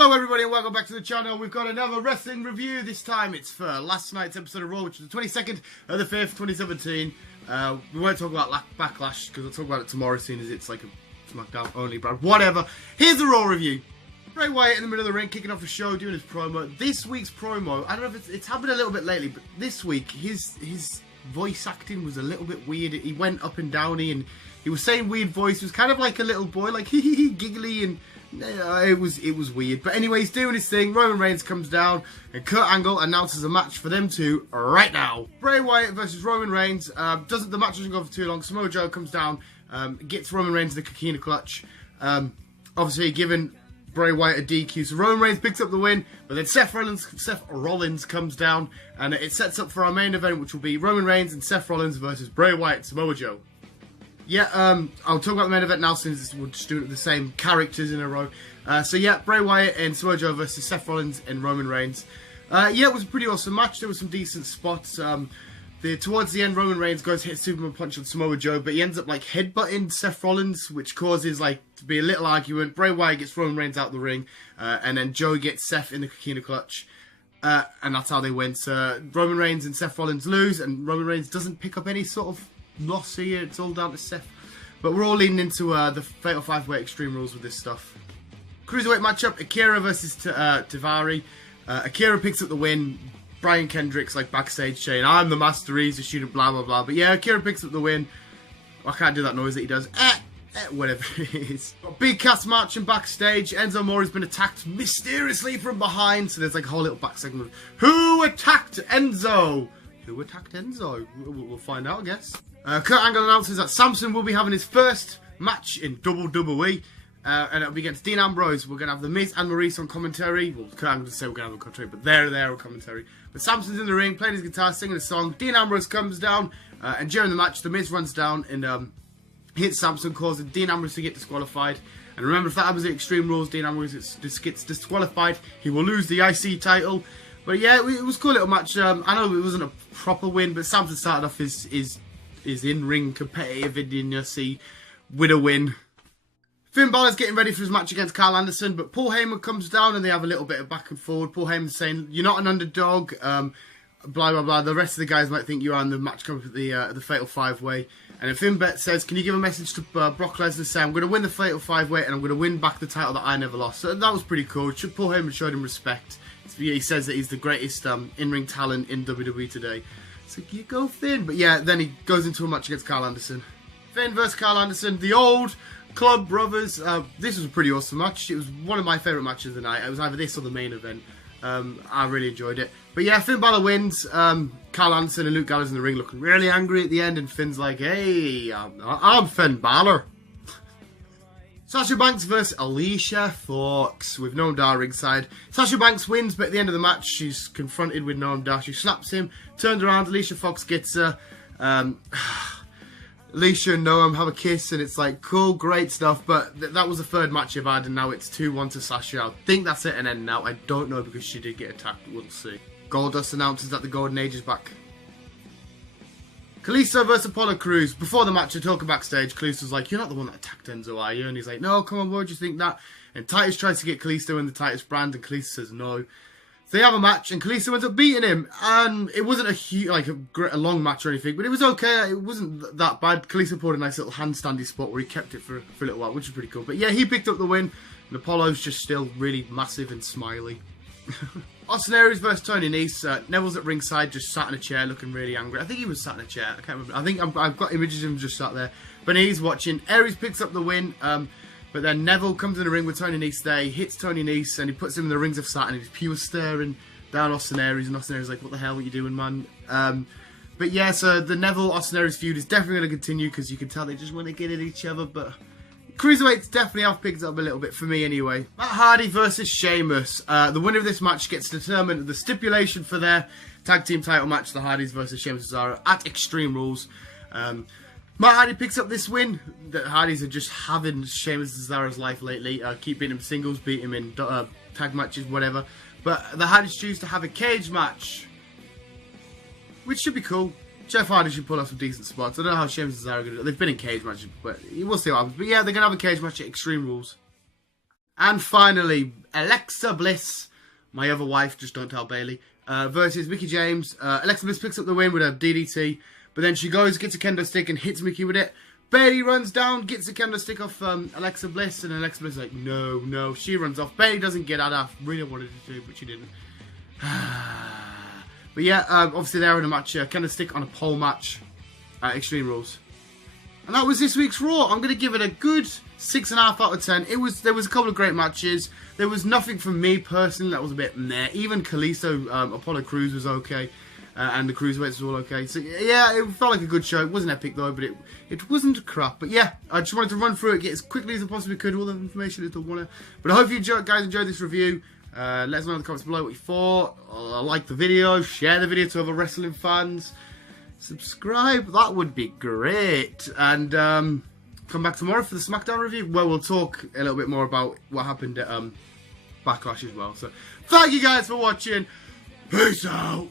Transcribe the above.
Hello everybody and welcome back to the channel. We've got another wrestling review. This time it's for last night's episode of Raw, which is the 22nd of the 5th, 2017. We won't talk about Backlash because I'll talk about it tomorrow, seeing as it's like a SmackDown only brand. Whatever. Here's the Raw review. Bray Wyatt in the middle of the ring, kicking off the show, doing his promo. This week's promo, I don't know if it's happened a little bit lately, but this week his voice acting was a little bit weird. He went up and down and he was saying weird voice. It was kind of like a little boy, like hee hee hee, giggly, and it was weird. But anyway, he's doing his thing. Roman Reigns comes down and Kurt Angle announces a match for them two right now. Bray Wyatt versus Roman Reigns. The match doesn't go for too long. Samoa Joe comes down, gets Roman Reigns the Coquina Clutch. Obviously giving Bray Wyatt a DQ. So Roman Reigns picks up the win, but then Seth Rollins comes down, and it sets up for our main event, which will be Roman Reigns and Seth Rollins versus Bray Wyatt and Samoa Joe. Yeah, I'll talk about the main event now since we're just doing the same characters in a row. So yeah, Bray Wyatt and Samoa Joe versus Seth Rollins and Roman Reigns. Yeah, it was a pretty awesome match. There were some decent spots. Towards the end, Roman Reigns goes to hit Superman Punch on Samoa Joe, but he ends up like headbutting Seth Rollins, which causes like to be a little argument. Bray Wyatt gets Roman Reigns out the ring, and then Joe gets Seth in the Coquina Clutch. And that's how they win. So Roman Reigns and Seth Rollins lose, and Roman Reigns doesn't pick up any sort of loss here. It's all down to Seth. But we're all leading into the Fatal 5-Way Extreme Rules with this stuff. Cruiserweight matchup, Akira versus Daivari. Akira picks up the win. Brian Kendrick's like backstage saying, "I'm the master, he's the student, blah blah blah." But yeah, Akira picks up the win. I can't do that noise that he does. Whatever it is. Big Cass marching backstage. Enzo Amore's been attacked mysteriously from behind. So there's like a whole little back segment of, who attacked Enzo? Who attacked Enzo? We'll find out, I guess. Kurt Angle announces that Samson will be having his first match in WWE. And it'll be against Dean Ambrose. We're going to have The Miz and Maurice on commentary. Well, Kurt Angle doesn't say we're going to have a commentary, but they're there on commentary. But Samson's in the ring, playing his guitar, singing a song. Dean Ambrose comes down, and during the match, The Miz runs down and hits Samson, causing Dean Ambrose to get disqualified. And remember, if that happens at Extreme Rules, Dean Ambrose just gets disqualified. He will lose the IC title. But yeah, it was a cool little match. I know it wasn't a proper win, but Samson started off his in-ring competitive idiocy with a win. Finn Balor's getting ready for his match against Carl Anderson, but Paul Heyman comes down and they have a little bit of back and forward. Paul Heyman's saying, "You're not an underdog, blah, blah, blah. The rest of the guys might think you are, and the match comes with the Fatal 5-Way. And then Finn says, "Can you give a message to Brock Lesnar, say, I'm going to win the Fatal 5-Way and I'm going to win back the title that I never lost." So that was pretty cool. Paul Heyman showed him respect. He says that he's the greatest in-ring talent in WWE today. So you go Finn. But yeah, then he goes into a match against Carl Anderson. Finn versus Carl Anderson, the old Club Brothers. This was a pretty awesome match. It was one of my favourite matches of the night. It was either this or the main event. I really enjoyed it. But yeah, Finn Balor wins. Carl Anderson and Luke Gallows in the ring looking really angry at the end, and Finn's like, "Hey, I'm Finn Balor." Sasha Banks versus Alicia Fox with Noam Dar ringside. Sasha Banks wins, but at the end of the match, she's confronted with Noam Dar. She slaps him, turns around, Alicia Fox gets her. Alicia and Noam have a kiss, and it's like, cool, great stuff. But that was the third match I've had, and now it's 2-1 to Sasha. I think that's it, and end now. I don't know because she did get attacked. We'll see. Goldust announces that the Golden Age is back. Kalisto versus Apollo Crews. Before the match, they talk backstage. Kalisto's like, "You're not the one that attacked Enzo, are you?" And he's like, "No, come on, why do you think that?" And Titus tries to get Kalisto in the Titus brand, and Kalisto says no. So they have a match, and Kalisto ends up beating him. And it wasn't a long match or anything, but it was okay. It wasn't that bad. Kalisto pulled a nice little handstandy spot where he kept it for a little while, which is pretty cool. But yeah, he picked up the win, and Apollo's just still really massive and smiley. Austin Aries versus Tony Nese. Neville's at ringside, just sat in a chair, looking really angry. I think he was sat in a chair. I can't remember. I think I've got images of him just sat there. But he's watching. Aries picks up the win. But then Neville comes in the ring with Tony Nese there. He hits Tony Nese and he puts him in the rings of Saturn. And he's pure staring down Austin Aries. And Austin Aries is like, "What the hell are you doing, man?" But yeah, so the Neville Austin Aries feud is definitely going to continue because you can tell they just want to get at each other. But Cruiserweights definitely have picked up a little bit for me anyway. Matt Hardy versus Sheamus. The winner of this match gets determined the stipulation for their tag team title match, the Hardys versus Sheamus and Cesaro, at Extreme Rules. Matt Hardy picks up this win. The Hardys are just having Sheamus and Cesaro's life lately. Keep beating him singles, beat him in tag matches, whatever. But the Hardys choose to have a cage match, which should be cool. Jeff Hardy should pull off some decent spots. I don't know how Sheamus and Cesaro are going to do it. They've been in cage matches, but we'll see what happens. But yeah, they're going to have a cage match at Extreme Rules. And finally, Alexa Bliss, my other wife, just don't tell Bailey, versus Mickie James. Alexa Bliss picks up the win with a DDT, but then she goes, gets a kendo stick and hits Mickie with it. Bailey runs down, gets a kendo stick off Alexa Bliss, and Alexa Bliss is like, no, no. She runs off. Bailey doesn't get out. I really wanted to, but she didn't. But yeah, obviously they're in a match, kendo stick on a pole match at Extreme Rules. And that was this week's Raw. I'm going to give it a good 6.5 out of 10. There was a couple of great matches. There was nothing from me personally that was a bit meh. Even Kalisto, Apollo Crews was okay. And the Cruiserweights were all okay. So yeah, it felt like a good show. It wasn't epic though, but it wasn't crap. But yeah, I just wanted to run through it, get as quickly as I possibly could, all the information as I wanted. But I hope you guys enjoyed this review. Let us know in the comments below what you thought. Like the video, share the video to other wrestling fans. Subscribe, that would be great. And come back tomorrow for the SmackDown review, where we'll talk a little bit more about what happened at Backlash as well. So thank you guys for watching. Peace out.